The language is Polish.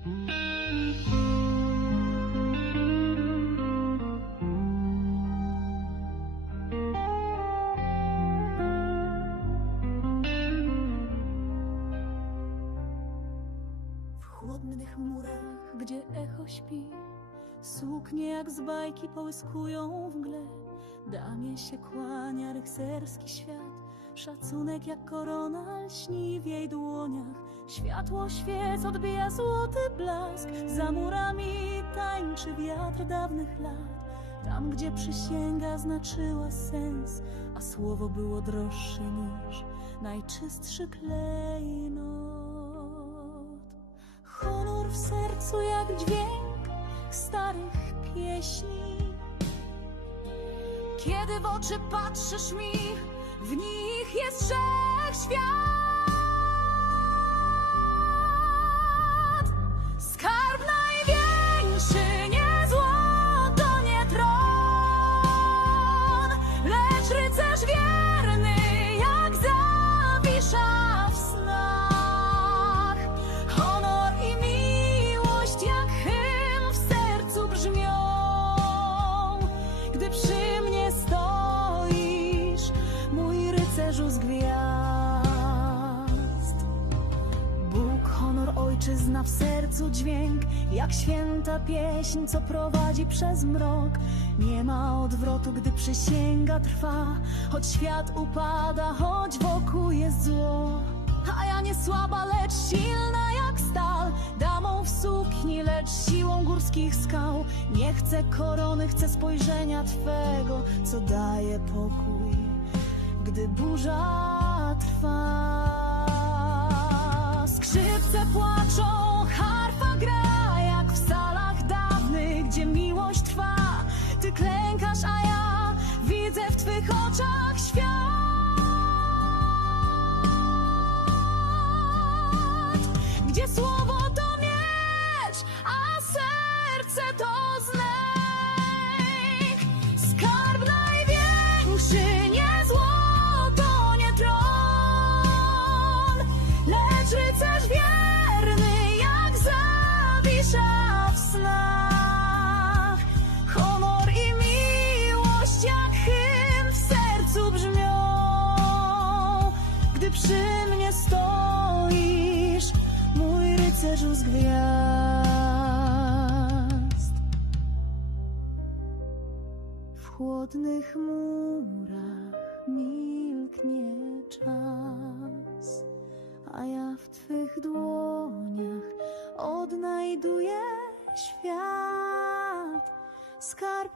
W chłodnych murach, gdzie echo śpi, suknie jak z bajki połyskują w mgle. Damie się kłania rycerski świat, szacunek jak korona lśni w jej dłoniach. Światło świec odbija złoty blask, za murami tańczy wiatr dawnych lat. Tam, gdzie przysięga znaczyła sens, a słowo było droższe niż najczystszy klejnot. Honor w sercu jak dźwięk starych pieśni. Kiedy w oczy patrzysz mi, w nich jest wszechświat. Rycerzu z gwiazd. Bóg, honor, ojczyzna w sercu dźwięk, jak święta pieśń, co prowadzi przez mrok. Nie ma odwrotu, gdy przysięga trwa, choć świat upada, choć wokół jest zło. A ja nie słaba, lecz silna jak stal, damą w sukni, lecz siłą górskich skał. Nie chcę korony, chcę spojrzenia Twego, co daje pokój, gdy burza trwa. Skrzypce płaczą, harfa gra, jak w salach dawnych, gdzie miłość trwa. Ty klękasz, a ja widzę w Twych oczach świat, przy mnie stoisz, mój rycerzu z gwiazd. W chłodnych murach milknie czas, a ja w Twych dłoniach odnajduję świat. Skarb